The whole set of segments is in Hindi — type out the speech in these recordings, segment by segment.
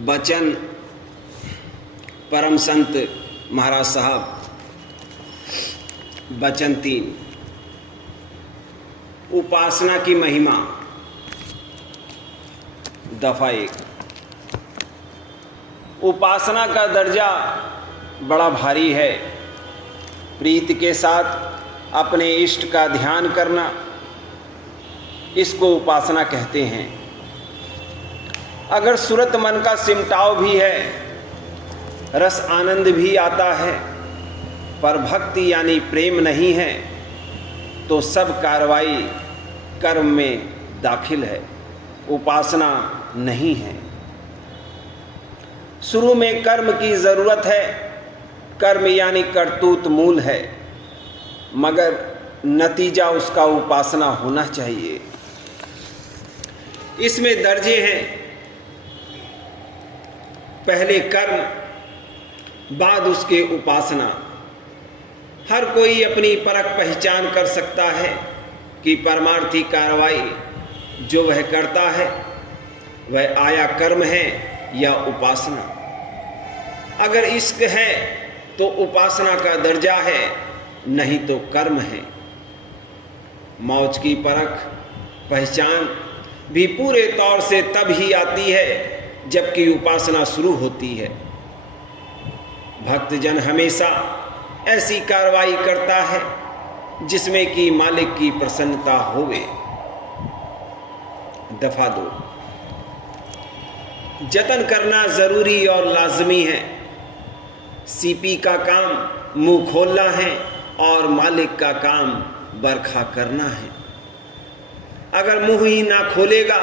वचन परम संत महाराज साहब। वचन 3, उपासना की महिमा। दफा 1, उपासना का दर्जा बड़ा भारी है। प्रीति के साथ अपने इष्ट का ध्यान करना, इसको उपासना कहते हैं। अगर सूरत मन का सिमटाव भी है, रस आनंद भी आता है, पर भक्ति यानी प्रेम नहीं है, तो सब कार्रवाई कर्म में दाखिल है, उपासना नहीं है। शुरू में कर्म की जरूरत है, कर्म यानी करतूत मूल है, मगर नतीजा उसका उपासना होना चाहिए। इसमें दर्जे हैं, पहले कर्म, बाद उसके उपासना। हर कोई अपनी परख पहचान कर सकता है कि परमार्थी कार्रवाई जो वह करता है वह आया कर्म है या उपासना। अगर इश्क है तो उपासना का दर्जा है, नहीं तो कर्म है। मौज की परख पहचान भी पूरे तौर से तब ही आती है जबकि उपासना शुरू होती है। भक्तजन हमेशा ऐसी कार्रवाई करता है जिसमें कि मालिक की प्रसन्नता होवे। दफा 2, जतन करना जरूरी और लाजमी है। सीपी का काम मुंह खोलना है और मालिक का काम बरखा करना है। अगर मुंह ही ना खोलेगा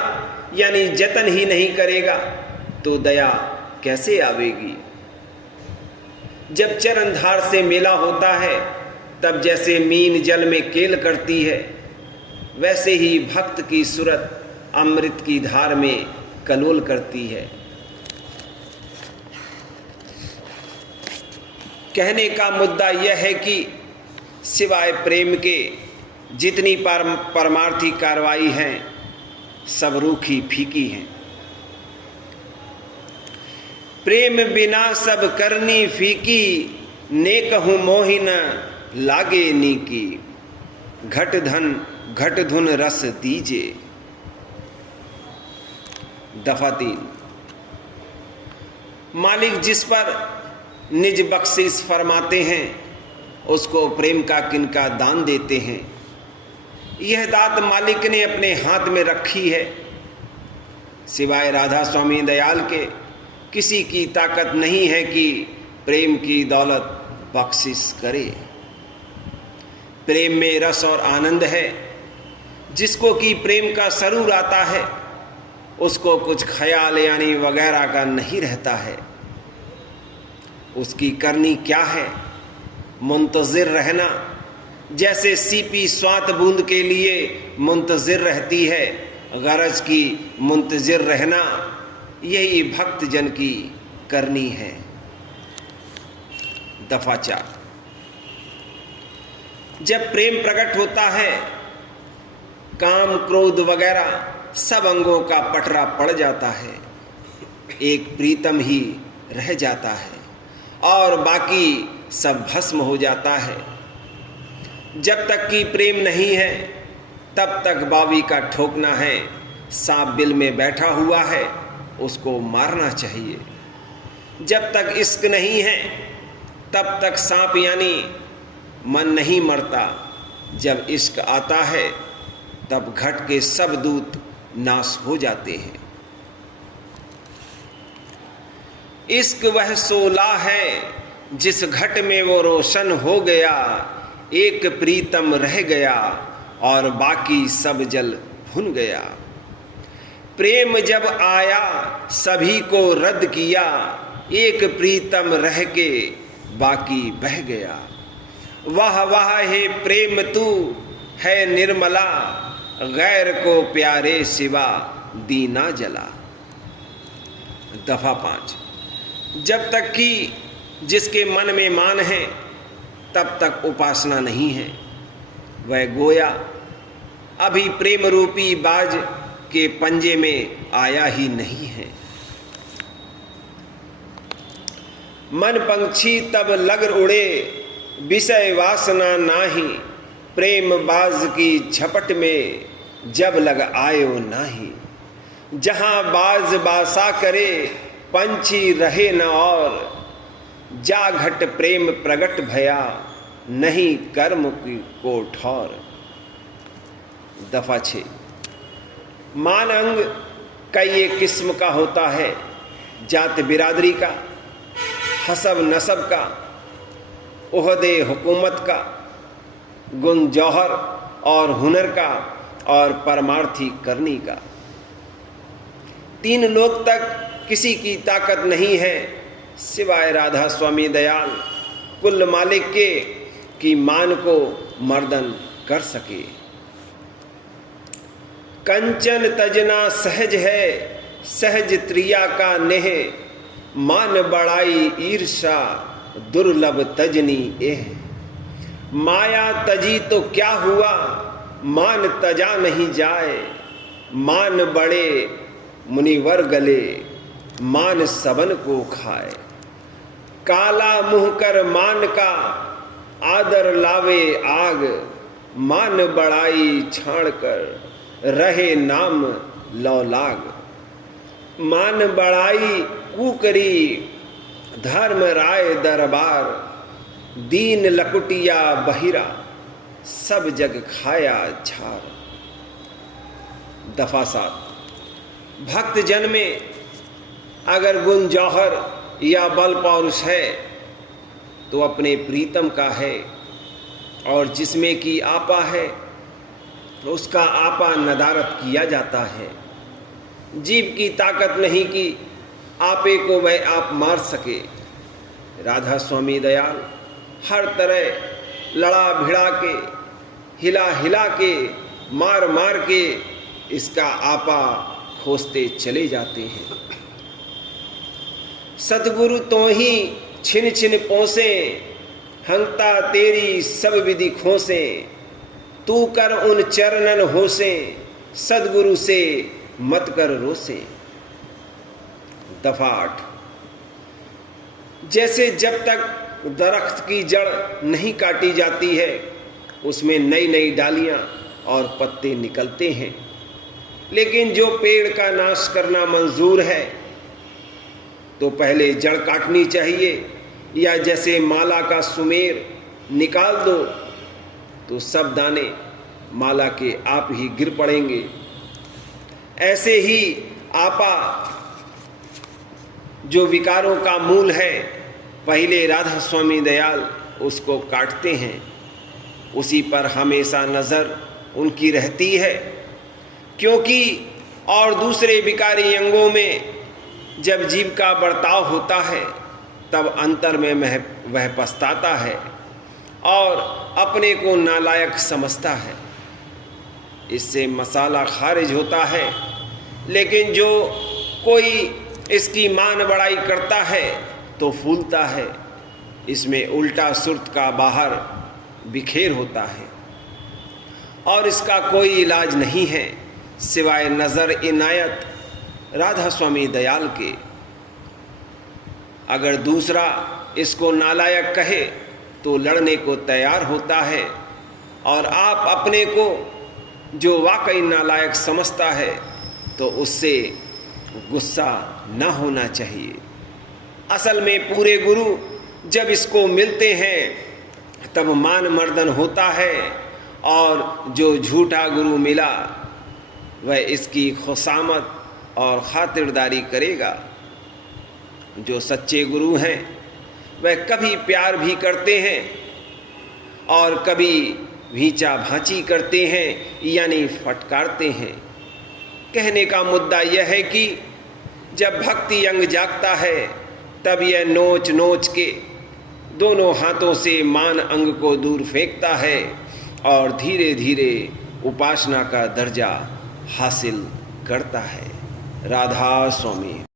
यानी जतन ही नहीं करेगा तो दया कैसे आवेगी। जब चरण धार से मेला होता है, तब जैसे मीन जल में केल करती है, वैसे ही भक्त की सूरत अमृत की धार में कलोल करती है। कहने का मुद्दा यह है कि सिवाय प्रेम के जितनी परमार्थी कार्रवाई हैं, सब रूखी फीकी हैं। प्रेम बिना सब करनी फीकी, नेकहु मोहिन लागे नीकी। घट धन घट धुन रस दीजे। दफा 3, मालिक जिस पर निज बख्शिश फरमाते हैं, उसको प्रेम का किनका दान देते हैं। यह दात मालिक ने अपने हाथ में रखी है। सिवाय राधा स्वामी दयाल के किसी की ताकत नहीं है कि प्रेम की दौलत बख्शिश करे। प्रेम में रस और आनंद है। जिसको कि प्रेम का सरूर आता है, उसको कुछ ख्याल यानी वगैरह का नहीं रहता है। उसकी करनी क्या है? मुंतजिर रहना। जैसे सीपी स्वात बूंद के लिए मुंतजिर रहती है, गरज की मुंतजिर रहना, यही भक्त जन की करनी है। दफा 4, जब प्रेम प्रकट होता है, काम क्रोध वगैरह सब अंगों का पटरा पड़ जाता है। एक प्रीतम ही रह जाता है और बाकी सब भस्म हो जाता है। जब तक कि प्रेम नहीं है, तब तक बावी का ठोकना है। सांप बिल में बैठा हुआ है, उसको मारना चाहिए। जब तक इश्क नहीं है, तब तक सांप यानी मन नहीं मरता। जब इश्क आता है, तब घट के सब दूत नाश हो जाते हैं। इश्क वह सोला है जिस घट में वो रोशन हो गया। एक प्रीतम रह गया और बाकी सब जल भुन गया। प्रेम जब आया सभी को रद्द किया, एक प्रीतम रह के बाकी बह गया। वाह वाह हे प्रेम तू है निर्मला, गैर को प्यारे सिवा दीना जला। दफा 5, जब तक कि जिसके मन में मान है, तब तक उपासना नहीं है। वह गोया अभी प्रेम रूपी बाज के पंजे में आया ही नहीं है। मन पंछी तब लग उड़े, विषय वासना नाही, प्रेम बाज की झपट में जब लग आयो नाही। जहाँ बाज बासा करे, पंछी रहे न और, जा घट प्रेम प्रगट भया, नहीं कर्म को ठौर। दफा 6। मान अंग कई एक किस्म का होता है, जात बिरादरी का, हसब नसब का, ओहदे हुकूमत का, गुण जौहर और हुनर का, और परमार्थी करनी का। 3 लोक तक किसी की ताकत नहीं है सिवाय राधा स्वामी दयाल कुल मालिक के, कि मान को मर्दन कर सके। कंचन तजना सहज है, सहज त्रिया का नेह, मान बड़ाई ईर्षा दुर्लभ तजनी एह। माया तजी तो क्या हुआ, मान तजा नहीं जाए, मान बड़े मुनिवर गले, मान सबन को खाए। काला मुँह कर मान का, आदर लावे आग, मान बड़ाई छाड़ कर, रहे नाम लौलाग। मान बड़ाई कुकरी, धर्म राय दरबार, दीन लकुटिया बहिरा, सब जग खाया झार। दफा 7। भक्त जन में अगर गुण जौहर या बल पौरुष है तो अपने प्रीतम का है, और जिसमें की आपा है तो उसका आपा नदारत किया जाता है। जीव की ताकत नहीं कि आपे को वह आप मार सके। राधा स्वामी दयाल हर तरह लड़ा भिड़ा के, हिला हिला के, मार मार के इसका आपा खोजते चले जाते हैं। सतगुरु तो ही छिन छिन पोसे, हंगता तेरी सब विधि खोसे, तू कर उन चरणन होसे, सदगुरु से मत कर रोसे। दफा 8। जैसे जब तक दरख्त की जड़ नहीं काटी जाती है उसमें नई नई डालियां और पत्ते निकलते हैं, लेकिन जो पेड़ का नाश करना मंजूर है तो पहले जड़ काटनी चाहिए, या जैसे माला का सुमेर निकाल दो तो सब दाने माला के आप ही गिर पड़ेंगे। ऐसे ही आपा जो विकारों का मूल है, पहले राधा स्वामी दयाल उसको काटते हैं, उसी पर हमेशा नज़र उनकी रहती है। क्योंकि और दूसरे विकारी अंगों में जब जीव का बर्ताव होता है तब अंतर में वह पछताता है और अपने को नालायक समझता है। इससे मसाला खारिज होता है, लेकिन जो कोई इसकी मान बड़ाई करता है तो फूलता है। इसमें उल्टा सुर्त का बाहर बिखेर होता है और इसका कोई इलाज नहीं है सिवाय नज़र इनायत राधा स्वामी दयाल के। अगर दूसरा इसको नालायक कहे तो लड़ने को तैयार होता है, और आप अपने को जो वाकई नालायक समझता है तो उससे गुस्सा न होना चाहिए। असल में पूरे गुरु जब इसको मिलते हैं तब मान मर्दन होता है, और जो झूठा गुरु मिला वह इसकी खुशामत और खातिरदारी करेगा। जो सच्चे गुरु हैं वह कभी प्यार भी करते हैं और कभी भींचा भांची करते हैं, यानी फटकारते हैं। कहने का मुद्दा यह है कि जब भक्ति अंग जागता है तब यह नोच नोच के दोनों हाथों से मान अंग को दूर फेंकता है और धीरे धीरे उपासना का दर्जा हासिल करता है। राधा स्वामी।